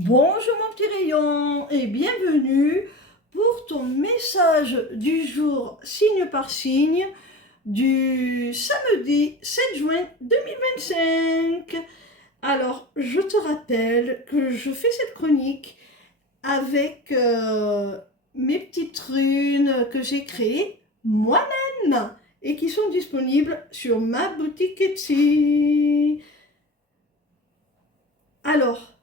Bonjour mon petit rayon et bienvenue pour ton message du jour signe par signe du samedi 7 juin 2025. Alors, je te rappelle que je fais cette chronique avec mes petites runes que j'ai créées moi-même et qui sont disponibles sur ma boutique Etsy. Alors,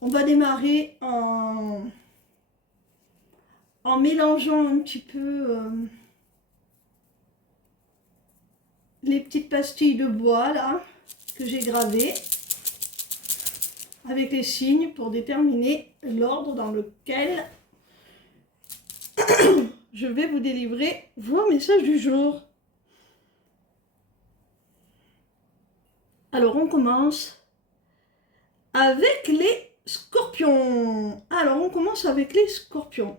on va démarrer en mélangeant un petit peu les petites pastilles de bois là que j'ai gravées avec les signes pour déterminer l'ordre dans lequel je vais vous délivrer vos messages du jour. Alors on commence avec les scorpions. Alors on commence avec les scorpions.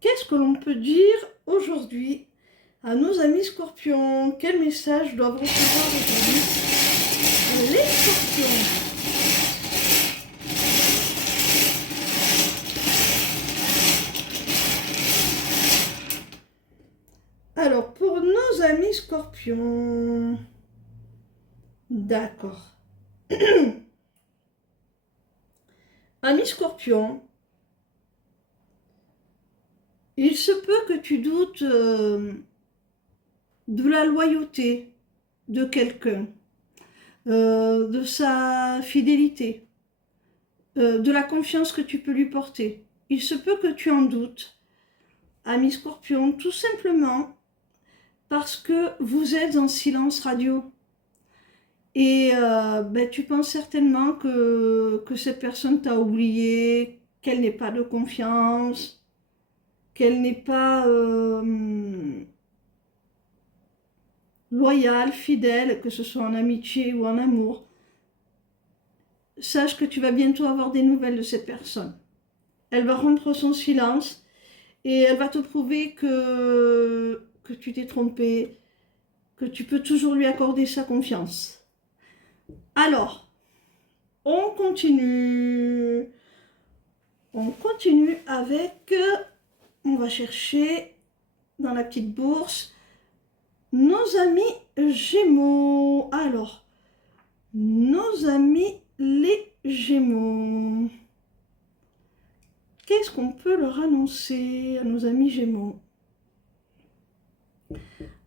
Qu'est-ce que l'on peut dire aujourd'hui à nos amis scorpions? Quel message doivent recevoir aujourd'hui les scorpions? Alors, pour nos amis scorpions, d'accord. Amis scorpions, il se peut que tu doutes de la loyauté de quelqu'un, de sa fidélité, de la confiance que tu peux lui porter. Il se peut que tu en doutes, amis scorpions, tout simplement parce que vous êtes en silence radio. Et tu penses certainement que cette personne t'a oublié, qu'elle n'ait pas de confiance, qu'elle n'est pas loyale, fidèle, que ce soit en amitié ou en amour. Sache que tu vas bientôt avoir des nouvelles de cette personne. Elle va rompre son silence et elle va te prouver que tu t'es trompé, que tu peux toujours lui accorder sa confiance. Alors, on continue. On continue avec, on va chercher dans la petite bourse, nos amis Gémeaux. Alors, nos amis les Gémeaux. Qu'est-ce qu'on peut leur annoncer à nos amis Gémeaux?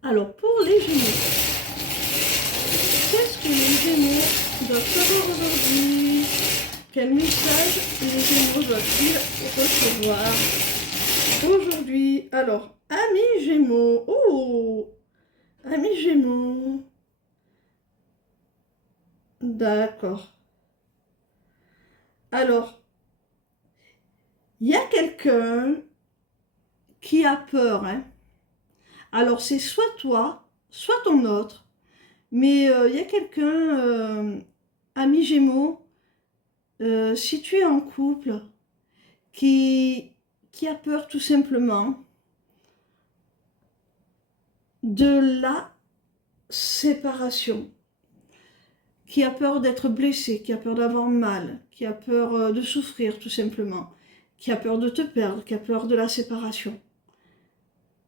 Alors, pour les Gémeaux, qu'est-ce que les Gémeaux doivent savoir aujourd'hui? Quel message les Gémeaux doivent-ils recevoir aujourd'hui? Alors, amis Gémeaux, oh, amis Gémeaux, d'accord. Alors, il y a quelqu'un qui a peur, hein. Alors, c'est soit toi, soit ton autre, mais il y a quelqu'un, ami Gémeaux, si tu es en couple, qui a peur tout simplement de la séparation, qui a peur d'être blessé, qui a peur d'avoir mal, qui a peur de souffrir tout simplement, qui a peur de te perdre, qui a peur de la séparation.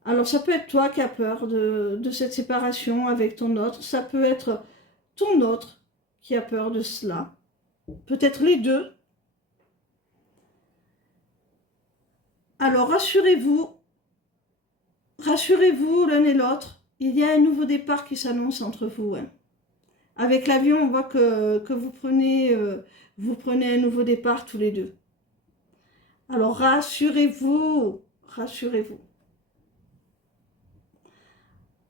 Alors ça peut être toi qui as peur de cette séparation avec ton autre, ça peut être ton autre qui a peur de cela, peut-être les deux. Alors rassurez-vous l'un et l'autre, il y a un nouveau départ qui s'annonce entre vous. Hein. Avec l'avion, on voit que vous prenez un nouveau départ tous les deux. Alors rassurez-vous.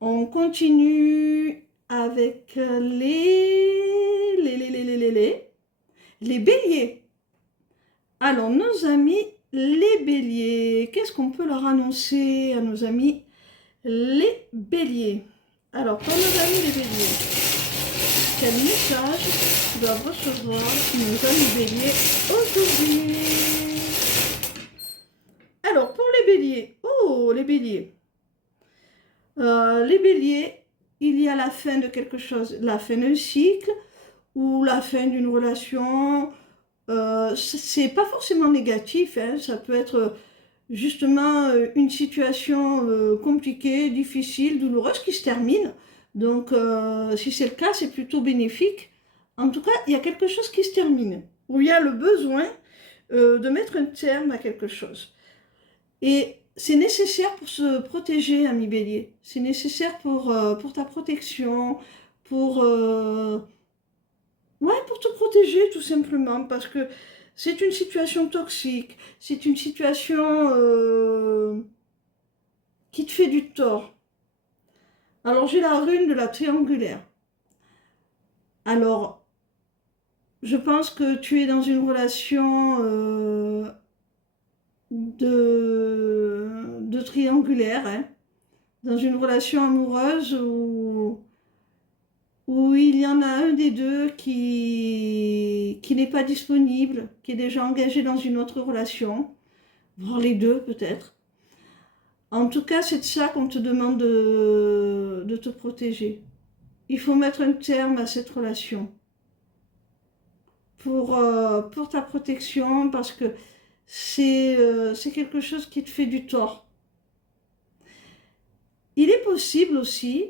On continue avec les béliers. Alors, nos amis les béliers, qu'est-ce qu'on peut leur annoncer à nos amis les béliers? Alors, pour nos amis les béliers, quel message doivent recevoir nos amis béliers aujourd'hui? Alors, pour les béliers, oh, les béliers, il y a la fin de quelque chose, la fin d'un cycle, ou la fin d'une relation. C'est pas forcément négatif, hein, ça peut être justement une situation compliquée, difficile, douloureuse qui se termine. Donc, si c'est le cas, c'est plutôt bénéfique. En tout cas, il y a quelque chose qui se termine, où il y a le besoin de mettre un terme à quelque chose. Et c'est nécessaire pour se protéger, ami Bélier. C'est nécessaire pour ta protection, pour, ouais, pour te protéger tout simplement, parce que c'est une situation toxique, c'est une situation qui te fait du tort. Alors j'ai la rune de la triangulaire. Alors, je pense que tu es dans une relation de triangulaire, hein, dans une relation amoureuse où il y en a un des deux qui n'est pas disponible, qui est déjà engagé dans une autre relation, voire les deux peut-être. En tout cas, c'est de ça qu'on te demande de te protéger. Il faut mettre un terme à cette relation pour ta protection, parce que c'est quelque chose qui te fait du tort. Il est possible aussi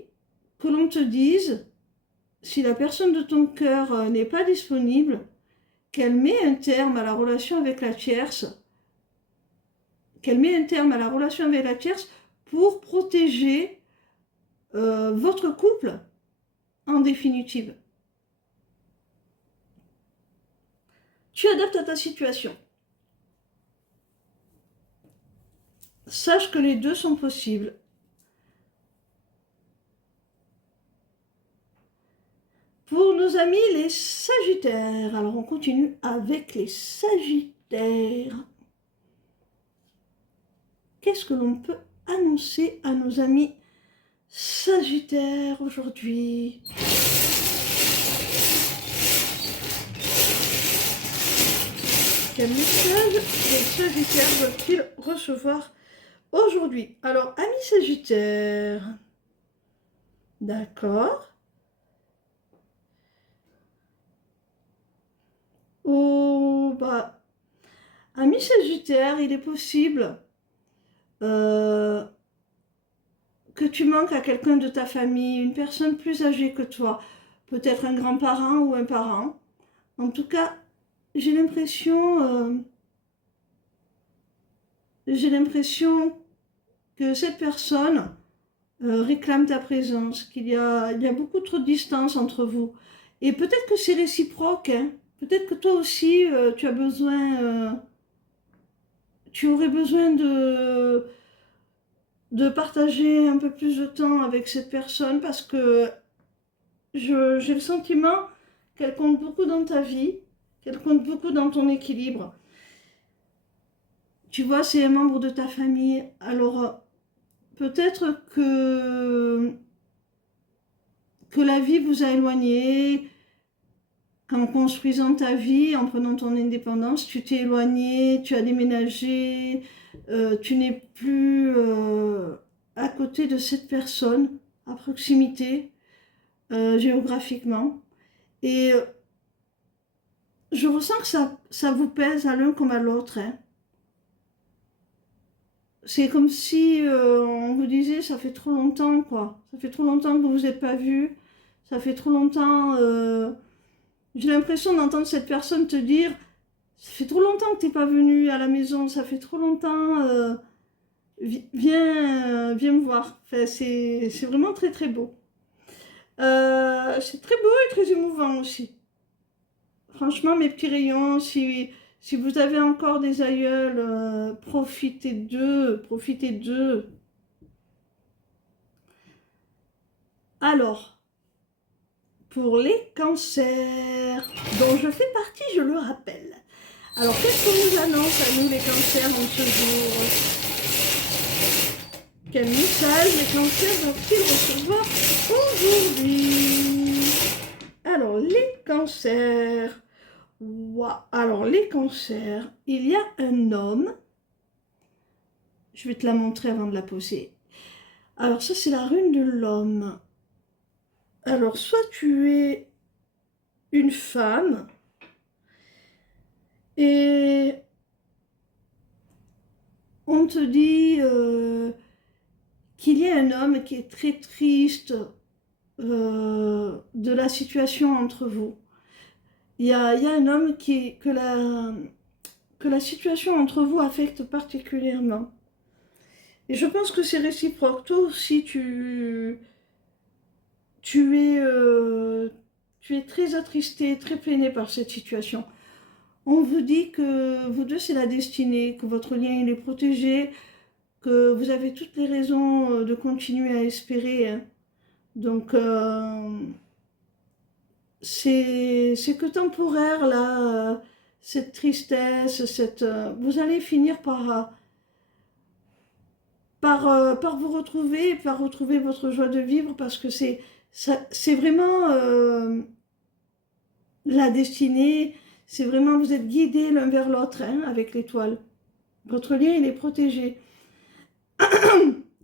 que l'on te dise, si la personne de ton cœur n'est pas disponible, qu'elle met un terme à la relation avec la tierce, pour protéger votre couple en définitive. Tu adaptes à ta situation. Sache que les deux sont possibles. Pour nos amis les Sagittaires, alors on continue avec les Sagittaires. Qu'est-ce que l'on peut annoncer à nos amis Sagittaires aujourd'hui? Quel message les Sagittaires doivent-ils recevoir aujourd'hui? Alors, amis Sagittaires, d'accord. Oh, bah, amis Sagittaires, il est possible que tu manques à quelqu'un de ta famille, une personne plus âgée que toi, peut-être un grand-parent ou un parent. En tout cas, j'ai l'impression que cette personne réclame ta présence, il y a beaucoup trop de distance entre vous. Et peut-être que c'est réciproque, hein. Peut-être que toi aussi, tu aurais besoin de partager un peu plus de temps avec cette personne, parce que j'ai le sentiment qu'elle compte beaucoup dans ta vie, qu'elle compte beaucoup dans ton équilibre. Tu vois, c'est un membre de ta famille. Alors, peut-être que la vie vous a éloigné, qu'en construisant ta vie, en prenant ton indépendance, tu t'es éloigné, tu as déménagé, tu n'es plus à côté de cette personne, à proximité, géographiquement. Et je ressens que ça vous pèse à l'un comme à l'autre, hein. C'est comme si on vous disait, ça fait trop longtemps, quoi. Ça fait trop longtemps que vous vous êtes pas vus. Ça fait trop longtemps. J'ai l'impression d'entendre cette personne te dire, ça fait trop longtemps que t'es pas venu à la maison. Ça fait trop longtemps. Viens me voir. Enfin, c'est vraiment très très beau. C'est très beau et très émouvant aussi. Franchement, mes petits rayons, si vous avez encore des aïeuls, profitez d'eux, profitez d'eux. Alors, pour les cancers, dont je fais partie, je le rappelle. Alors, qu'est-ce qu'on nous annonce à nous, les cancers, en ce jour? Quel message les cancers doivent-ils recevoir aujourd'hui? Alors, les cancers. Wow. Alors, les cancers, il y a un homme. Je vais te la montrer avant de la poser. Alors, ça, c'est la rune de l'homme. Alors, soit tu es une femme et on te dit qu'il y a un homme qui est très triste de la situation entre vous. Il y a un homme que la situation entre vous affecte particulièrement. Et je pense que c'est réciproque. Toi aussi, tu es, tu es très attristé, très peiné par cette situation. On vous dit que vous deux, c'est la destinée, que votre lien, il est protégé, que vous avez toutes les raisons de continuer à espérer, hein. Donc, c'est que temporaire, là, cette tristesse, vous allez finir par vous retrouver, par retrouver votre joie de vivre, parce que c'est vraiment la destinée, c'est vraiment, vous êtes guidés l'un vers l'autre, hein, avec l'étoile. Votre lien, il est protégé.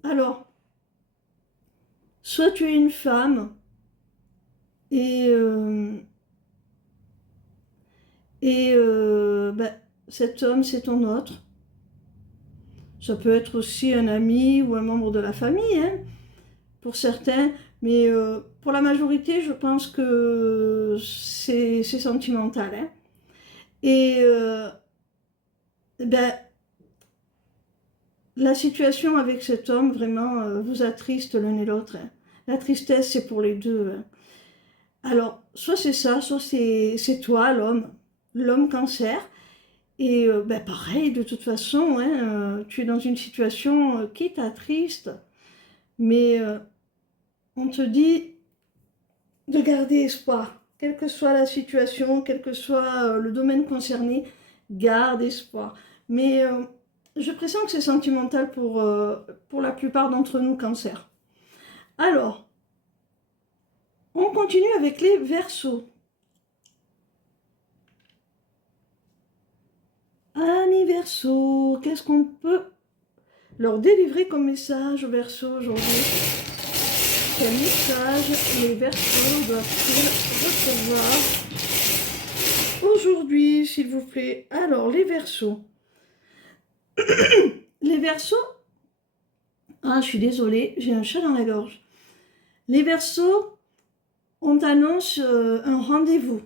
Alors, soit tu es une femme, et, ben, cet homme, c'est ton autre. Ça peut être aussi un ami ou un membre de la famille, hein, pour certains, mais pour la majorité, je pense que c'est sentimental, hein. Et ben, la situation avec cet homme, vraiment, vous attriste l'un et l'autre, hein. La tristesse, c'est pour les deux, hein. Alors, soit c'est ça, soit c'est toi, l'homme cancer. Et ben pareil, de toute façon, hein, tu es dans une situation qui t'attriste, mais on te dit de garder espoir. Quelle que soit la situation, quel que soit le domaine concerné, garde espoir. Mais je pressens que c'est sentimental pour la plupart d'entre nous, cancer. Alors, on continue avec les Verseaux. Amis Verseaux, qu'est-ce qu'on peut leur délivrer comme message aux Verseaux aujourd'hui? Quel message les Verseaux doivent-ils recevoir aujourd'hui, s'il vous plaît? Alors, les Verseaux. Les Verseaux... Ah, je suis désolée, j'ai un chat dans la gorge. Les Verseaux, on t'annonce un rendez-vous.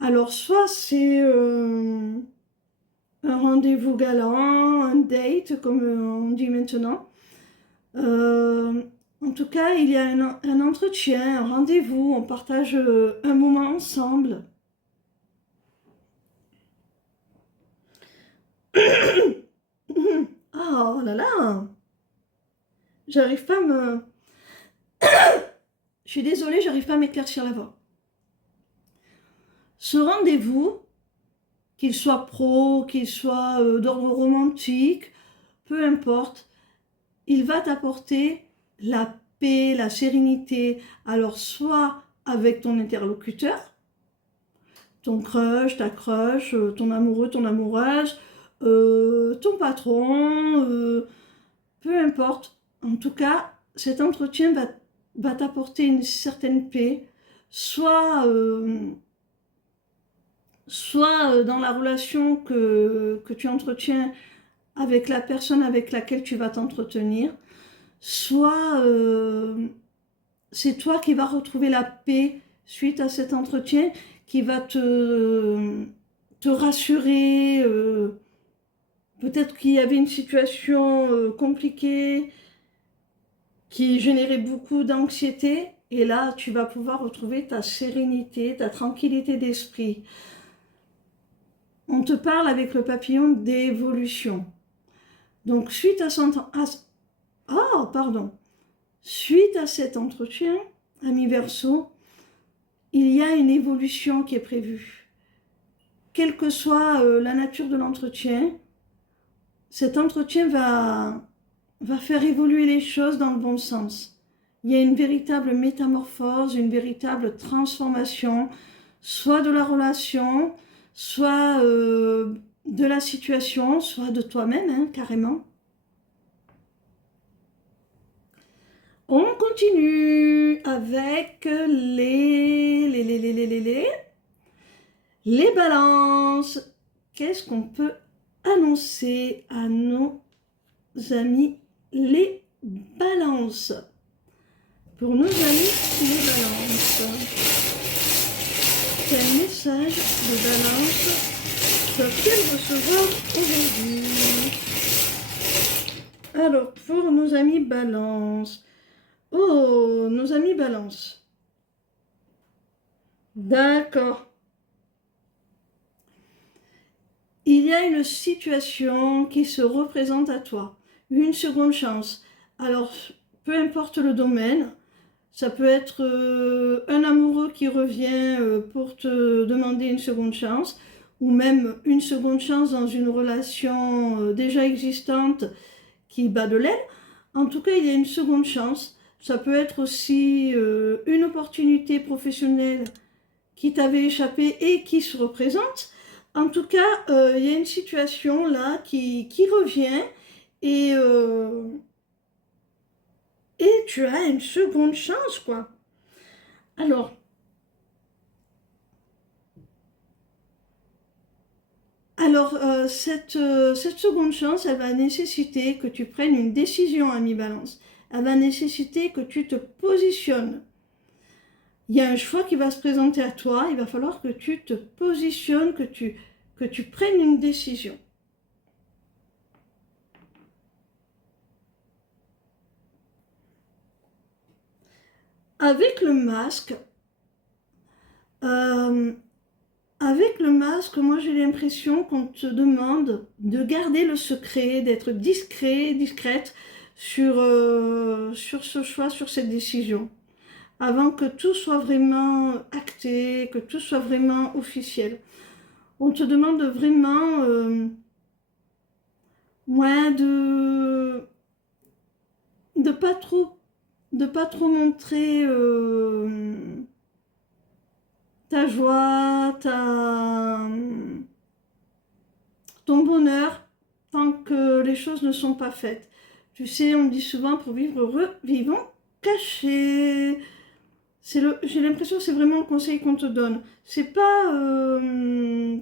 Alors, soit c'est un rendez-vous galant, un date, comme on dit maintenant. En tout cas, il y a un entretien, un rendez-vous, on partage un moment ensemble. Oh là là, j'arrive pas à me... Je suis désolée, j'arrive pas à m'éclaircir la voix. Ce rendez-vous, qu'il soit pro, qu'il soit d'ordre romantique, peu importe, il va t'apporter la paix, la sérénité. Alors, soit avec ton interlocuteur, ton crush, ta crush, ton amoureux, ton amoureuse, ton patron, peu importe. En tout cas, cet entretien va t'apporter une certaine paix, soit, soit dans la relation que tu entretiens avec la personne avec laquelle tu vas t'entretenir, soit c'est toi qui vas retrouver la paix suite à cet entretien, qui va te rassurer. Peut-être qu'il y avait une situation compliquée qui générait beaucoup d'anxiété, et là, tu vas pouvoir retrouver ta sérénité, ta tranquillité d'esprit. On te parle avec le papillon d'évolution. Donc, suite à Suite à cet entretien, ami Verseau, il y a une évolution qui est prévue. Quelle que soit la nature de l'entretien, cet entretien va faire évoluer les choses dans le bon sens. Il y a une véritable métamorphose, une véritable transformation, soit de la relation, soit de la situation, soit de toi-même, hein, carrément. On continue avec les balances. Qu'est-ce qu'on peut annoncer à nos amis les balances? Pour nos amis les balances, quel message de balance peuvent-ils recevoir aujourd'hui? Alors, pour nos amis balance. Oh, nos amis balance. D'accord. Il y a une situation qui se représente à toi. Une seconde chance. Alors, peu importe le domaine, ça peut être un amoureux qui revient pour te demander une seconde chance, ou même une seconde chance dans une relation déjà existante qui bat de l'aile. En tout cas, il y a une seconde chance. Ça peut être aussi une opportunité professionnelle qui t'avait échappé et qui se représente. En tout cas, il y a une situation là qui revient et tu as une seconde chance, quoi. Alors, cette seconde chance, elle va nécessiter que tu prennes une décision, ami Balance. Elle va nécessiter que tu te positionnes. Il y a un choix qui va se présenter à toi, il va falloir que tu te positionnes, que tu prennes une décision. Avec le masque, moi j'ai l'impression qu'on te demande de garder le secret, d'être discret, discrète sur ce choix, sur cette décision, avant que tout soit vraiment acté, que tout soit vraiment officiel. On te demande vraiment ouais, de pas trop montrer ta joie, ton bonheur, tant que les choses ne sont pas faites. Tu sais, on me dit souvent, pour vivre heureux, vivons cachés. J'ai l'impression que c'est vraiment le conseil qu'on te donne. C'est pas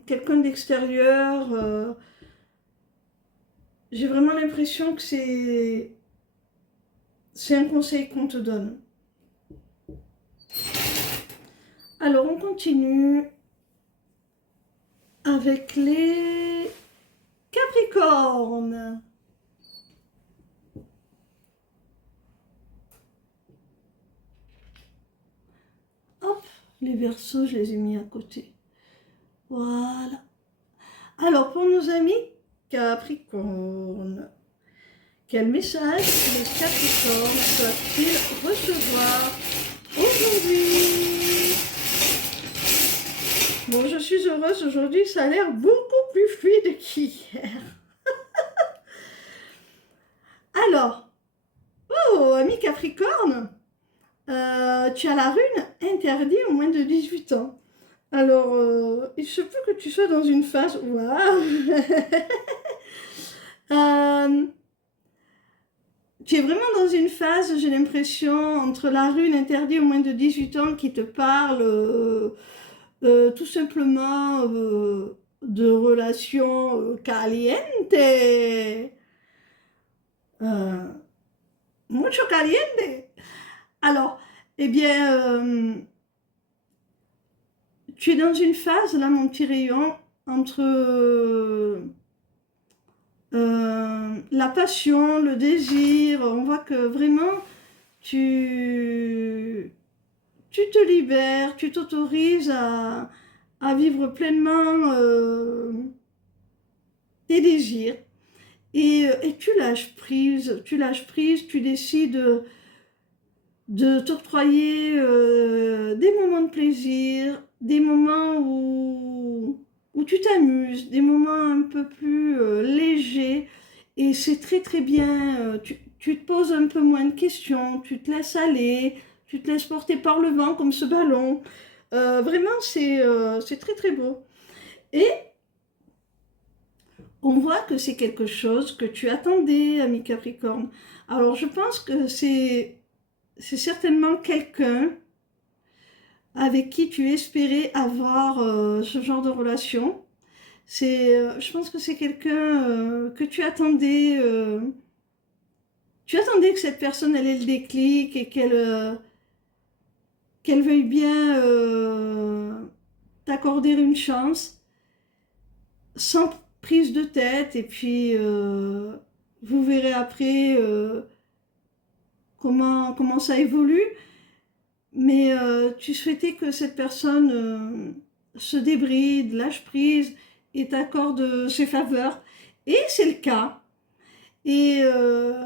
quelqu'un d'extérieur. J'ai vraiment l'impression que c'est un conseil qu'on te donne. Alors, on continue avec les Capricornes. Hop, les Verseaux, je les ai mis à côté. Voilà. Alors, pour nos amis Capricornes, quel message les Capricornes doivent-ils recevoir aujourd'hui? Bon, je suis heureuse aujourd'hui, ça a l'air beaucoup plus fluide qu'hier. Alors, oh, ami Capricorne, tu as la rune interdit aux moins de 18 ans. Alors, il se peut que tu sois dans une phase... Waouh Tu es vraiment dans une phase, j'ai l'impression, entre la rune interdit aux moins de 18 ans qui te parle tout simplement de relations caliente. Mucho caliente. Alors, eh bien, tu es dans une phase, là, mon petit rayon, entre la passion, le désir. On voit que vraiment, tu te libères, tu t'autorises à vivre pleinement tes désirs. Et tu lâches prise, tu décides de t'octroyer des moments de plaisir, des moments où tu t'amuses, des moments un peu plus légers. Et c'est très très bien, tu te poses un peu moins de questions, tu te laisses aller, tu te laisses porter par le vent comme ce ballon. Vraiment, c'est très très beau. Et on voit que c'est quelque chose que tu attendais, ami Capricorne. Alors je pense que c'est c'est certainement quelqu'un avec qui tu espérais avoir ce genre de relation. Je pense que c'est quelqu'un que tu attendais que cette personne elle ait le déclic et qu'elle veuille bien t'accorder une chance sans prise de tête. Et puis vous verrez après comment ça évolue. Mais tu souhaitais que cette personne se débride, lâche prise et t'accorde ses faveurs. Et c'est le cas. Et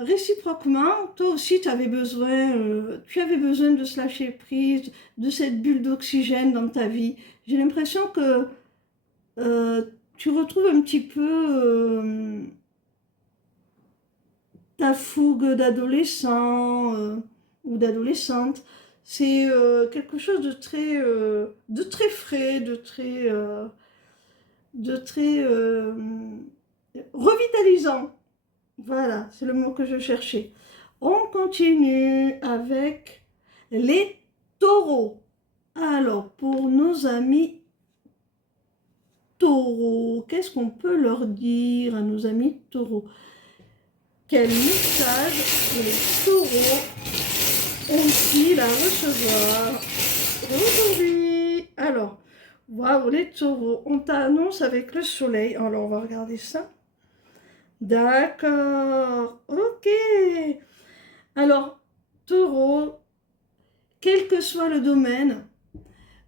réciproquement, toi aussi, tu avais besoin de se lâcher prise, de cette bulle d'oxygène dans ta vie. J'ai l'impression que euh, tu retrouves un petit peu ta fougue d'adolescent ou d'adolescente. C'est quelque chose de très frais, de très revitalisant. Voilà, c'est le mot que je cherchais. On continue avec les taureaux. Alors, pour nos amis taureaux, qu'est-ce qu'on peut leur dire à nos amis taureaux? Quel message les taureaux ont-ils à recevoir aujourd'hui? Alors, waouh, les taureaux, on t'annonce avec le soleil. Alors, on va regarder ça. D'accord, ok. Alors, taureau, quel que soit le domaine,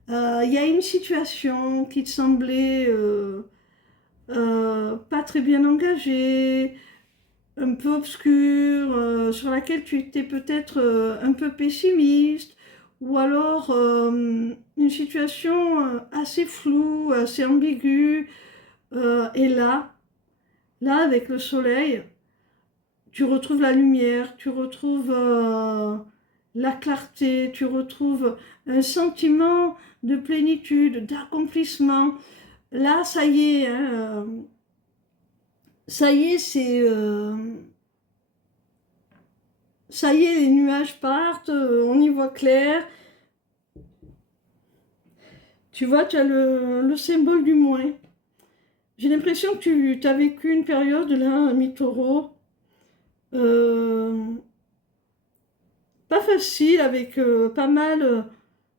il y a une situation qui te semblait pas très bien engagée, un peu obscure, sur laquelle tu étais peut-être un peu pessimiste, ou alors une situation assez floue, assez ambiguë, et là, avec le soleil, tu retrouves la lumière, tu retrouves la clarté, tu retrouves un sentiment de plénitude, d'accomplissement. Là, ça y est, hein, ça y est, ça y est, les nuages partent, on y voit clair. Tu vois, tu as le symbole du moins. J'ai l'impression que tu as vécu une période là, mi-taureau, euh, pas facile, avec pas mal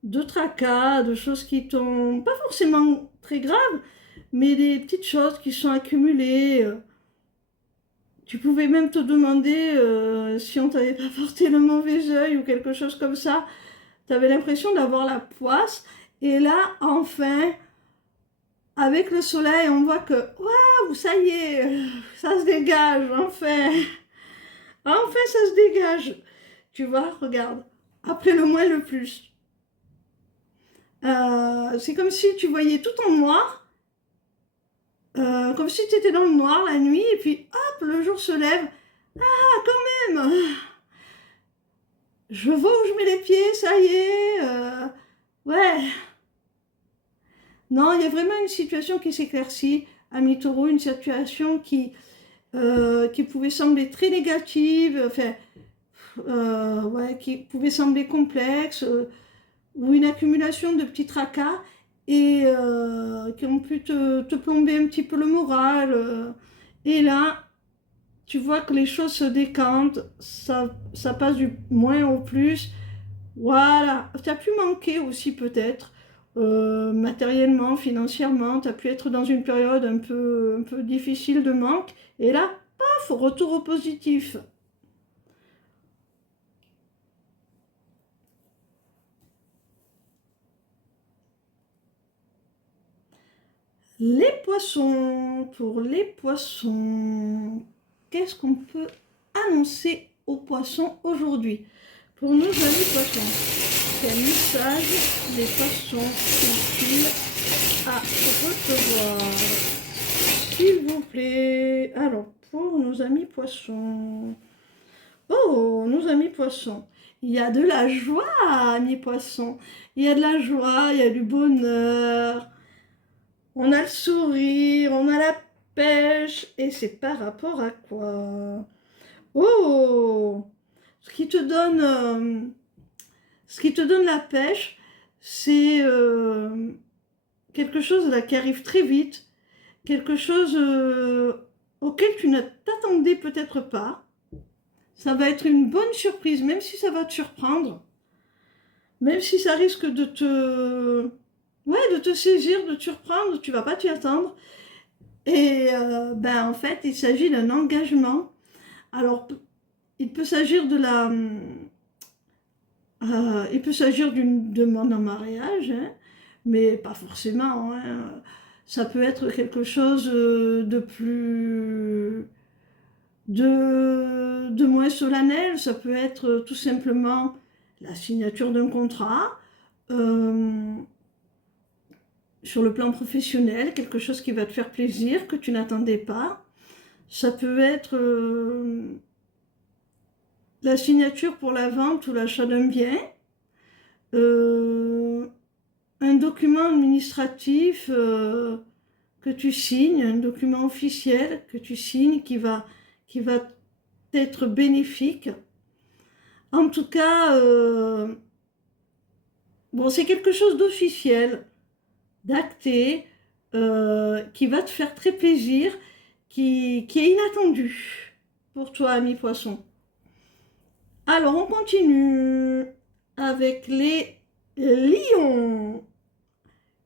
de tracas, de choses qui t'ont, pas forcément très graves, mais des petites choses qui sont accumulées. Tu pouvais même te demander si on t'avait pas porté le mauvais œil ou quelque chose comme ça. Tu avais l'impression d'avoir la poisse. Et là, enfin, avec le soleil, on voit que, waouh, ça y est, ça se dégage, enfin. Enfin, ça se dégage. Tu vois, regarde. Après le moins, le plus. C'est comme si tu voyais tout en noir, comme si tu étais dans le noir la nuit, et puis hop, le jour se lève. Ah, quand même, je vois où je mets les pieds, ça y est. Ouais. Non, il y a vraiment une situation qui s'éclaircit à mi-taureau, une situation qui pouvait sembler très négative, enfin, ouais, qui pouvait sembler complexe, ou une accumulation de petits tracas et qui ont pu te plomber un petit peu le moral. Et là, tu vois que les choses se décantent, ça passe du moins au plus. Voilà, tu as pu manquer aussi peut-être, matériellement, financièrement, tu as pu être dans une période un peu difficile de manque. Et là, paf, retour au positif. Les poissons, pour les poissons, qu'est-ce qu'on peut annoncer aux poissons aujourd'hui? Pour nos amis poissons, quel message les poissons ont-ils à recevoir? S'il vous plaît. Alors, pour nos amis poissons. Oh, nos amis poissons. Il y a de la joie, amis poissons. Il y a de la joie, il y a du bonheur. On a le sourire, on a la pêche, et c'est par rapport à quoi? Oh! Ce qui te donne Ce qui te donne la pêche, c'est quelque chose là qui arrive très vite, quelque chose auquel tu ne t'attendais peut-être pas. Ça va être une bonne surprise, même si ça va te surprendre, même si ça risque de te saisir, de te surprendre, tu vas pas t'y attendre. Et en fait, il s'agit d'un engagement. Alors, il peut s'agir il peut s'agir d'une demande en mariage, hein, mais pas forcément, hein. Ça peut être quelque chose de moins solennel. Ça peut être tout simplement la signature d'un contrat. Euh, sur le plan professionnel, quelque chose qui va te faire plaisir, que tu n'attendais pas. Ça peut être la signature pour la vente ou l'achat d'un bien, euh, un document administratif que tu signes, un document officiel que tu signes qui va être bénéfique. En tout cas, bon, c'est quelque chose d'officiel, d'acté, qui va te faire très plaisir, qui est inattendu pour toi, ami poisson. Alors, on continue avec les lions.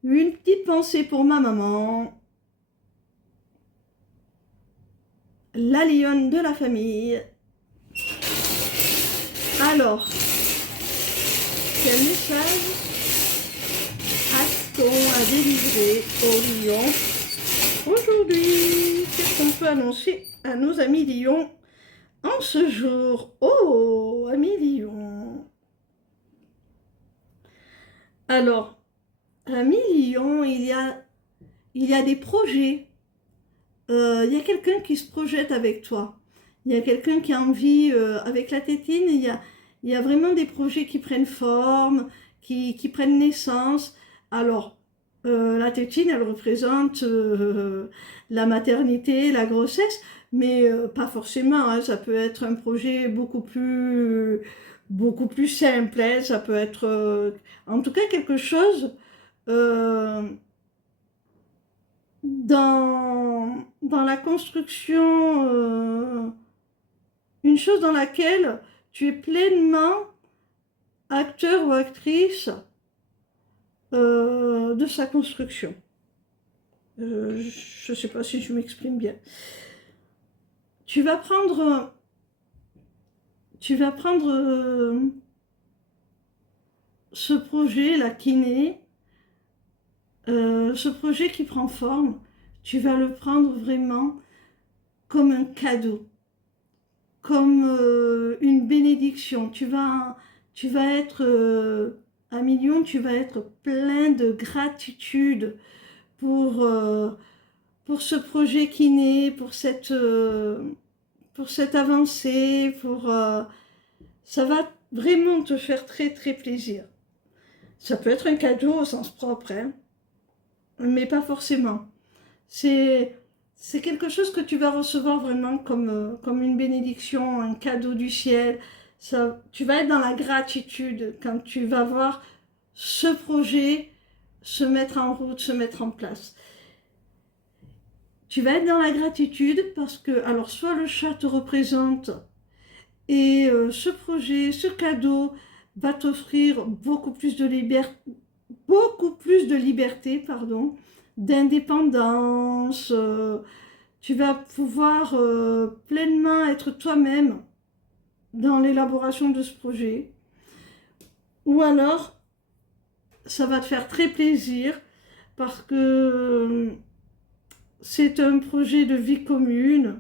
Une petite pensée pour ma maman, la lionne de la famille. Alors, quel message a-t-on à délivrer aux lions aujourd'hui? Qu'est-ce qu'on peut annoncer à nos amis lions en ce jour? Oh, amis lions. Alors, amis lions, il y a des projets. Il y a quelqu'un qui se projette avec toi. Il y a quelqu'un qui a envie, avec la tétine, il y a vraiment des projets qui prennent forme, qui prennent naissance. Alors, la tétine, elle représente la maternité, la grossesse, mais pas forcément, hein. Ça peut être un projet beaucoup plus simple, hein. Ça peut être, en tout cas, quelque chose euh, dans la construction, une chose dans laquelle tu es pleinement acteur ou actrice de sa construction. Je ne sais pas si je m'exprime bien. Tu vas prendre ce projet-là qui naît, ce projet qui prend forme, tu vas le prendre vraiment comme un cadeau, comme une bénédiction. Tu vas être un million, tu vas être plein de gratitude pour ce projet qui naît, pour cette avancée, ça va vraiment te faire très très plaisir. Ça peut être un cadeau au sens propre, hein, mais pas forcément. C'est quelque chose que tu vas recevoir vraiment comme une bénédiction, un cadeau du ciel. Tu vas être dans la gratitude quand tu vas voir ce projet se mettre en route, se mettre en place. Tu vas être dans la gratitude parce que, alors, soit le chat te représente et ce projet, ce cadeau va t'offrir beaucoup plus de liberté, pardon, d'indépendance. Tu vas pouvoir pleinement être toi-même dans l'élaboration de ce projet. Ou alors, ça va te faire très plaisir parce que c'est un projet de vie commune,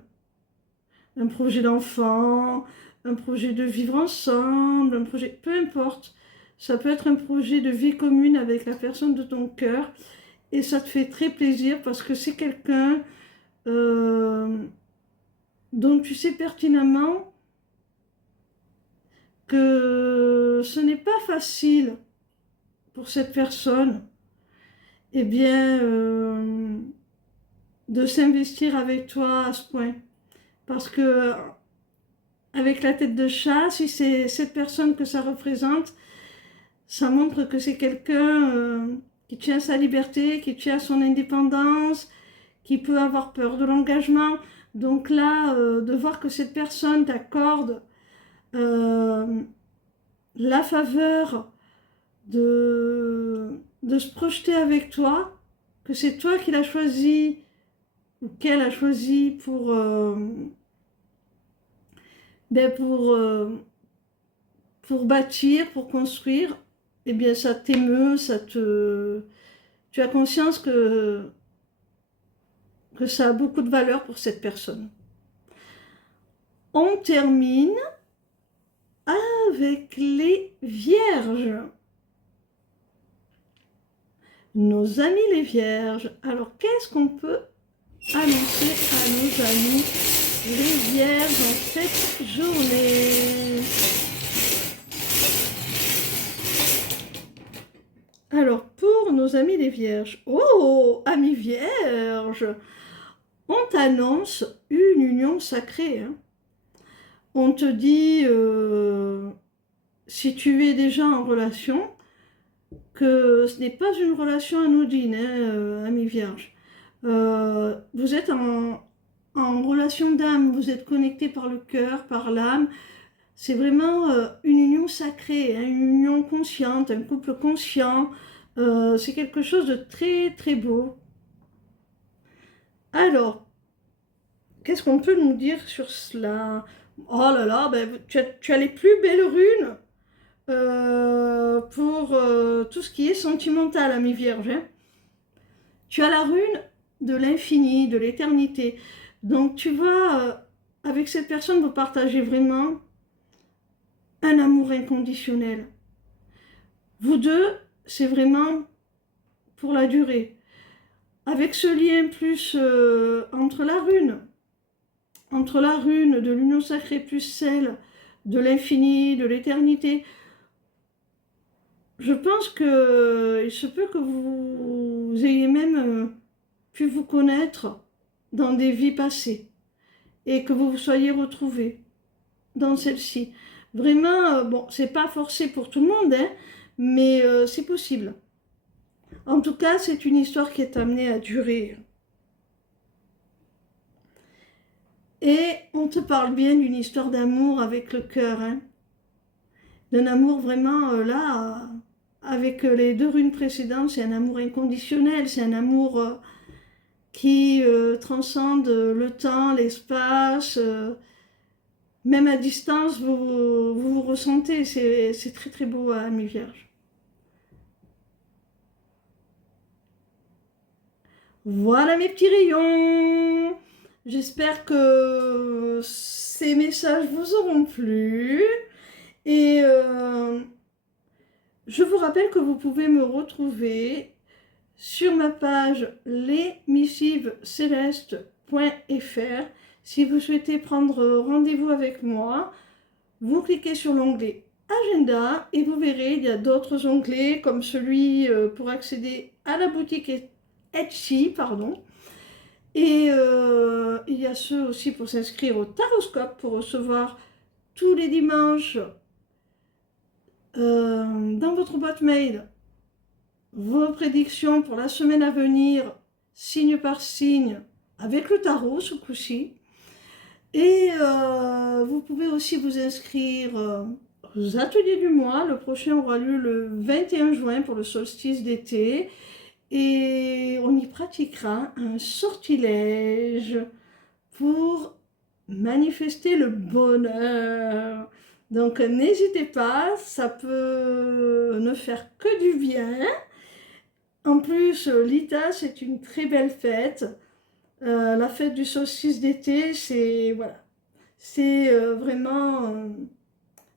un projet d'enfant, un projet de vivre ensemble, un projet, peu importe. Ça peut être un projet de vie commune avec la personne de ton cœur et ça te fait très plaisir parce que c'est quelqu'un dont tu sais pertinemment que ce n'est pas facile pour cette personne, eh bien, de s'investir avec toi à ce point. Parce que avec la tête de chat, si c'est cette personne que ça représente, Ça montre que c'est quelqu'un qui tient à sa liberté, qui tient à son indépendance, qui peut avoir peur de l'engagement. Donc là, de voir que cette personne t'accorde la faveur de se projeter avec toi, que c'est toi qui l'as choisi ou qu'elle a choisi ben pour bâtir, pour construire, eh bien ça t'émeut, tu as conscience que ça a beaucoup de valeur pour cette personne. On termine avec les vierges. Nos amis les vierges. Alors, qu'est-ce qu'on peut annoncer à nos amis les vierges en cette journée? Alors, pour nos amis les vierges, oh, amis vierges, on t'annonce une union sacrée. Hein. On te dit, si tu es déjà en relation, que ce n'est pas une relation anodine, hein, amis vierges. Vous êtes en relation d'âme, vous êtes connectés par le cœur, par l'âme. C'est vraiment une union sacrée, hein, une union consciente, un couple conscient. C'est quelque chose de très très beau. Alors, qu'est-ce qu'on peut nous dire sur cela? Oh là là, ben, tu as les plus belles runes pour tout ce qui est sentimental, ami vierge. Hein. Tu as la rune de l'infini, de l'éternité. Donc tu vas, avec cette personne, vous partagez vraiment un amour inconditionnel. Vous deux, c'est vraiment pour la durée. Avec ce lien plus entre la rune de l'union sacrée plus celle de l'infini, de l'éternité, je pense qu'il se peut que vous ayez même pu vous connaître dans des vies passées et que vous vous soyez retrouvés dans celle-ci. Vraiment, bon, c'est pas forcé pour tout le monde, hein, mais c'est possible. En tout cas, c'est une histoire qui est amenée à durer. Et on te parle bien d'une histoire d'amour avec le cœur, hein. D'un amour vraiment là, avec les deux runes précédentes, c'est un amour inconditionnel, c'est un amour qui transcende le temps, l'espace, même à distance, vous ressentez, c'est très très beau, amis vierges. Voilà mes petits rayons. J'espère que ces messages vous auront plu. Et je vous rappelle que vous pouvez me retrouver sur ma page lesmissivescelestes.fr. Si vous souhaitez prendre rendez-vous avec moi, vous cliquez sur l'onglet Agenda et vous verrez, il y a d'autres onglets comme celui pour accéder à la boutique Etsy, pardon. Et il y a ceux aussi pour s'inscrire au Taroscope pour recevoir tous les dimanches dans votre boîte mail vos prédictions pour la semaine à venir, signe par signe, avec le tarot ce coup-ci. Et vous pouvez aussi vous inscrire aux ateliers du mois. Le prochain aura lieu le 21 juin pour le solstice d'été. Et on y pratiquera un sortilège pour manifester le bonheur. Donc n'hésitez pas, ça peut ne faire que du bien. En plus, l'ITA, c'est une très belle fête. La fête du solstice d'été, c'est voilà, c'est vraiment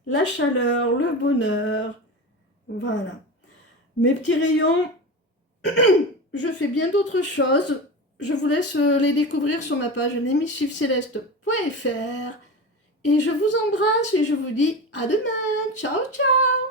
la chaleur, le bonheur. Voilà. Mes petits rayons, je fais bien d'autres choses. Je vous laisse les découvrir sur ma page lesmissivescelestes.fr. Et je vous embrasse et je vous dis à demain. Ciao, ciao!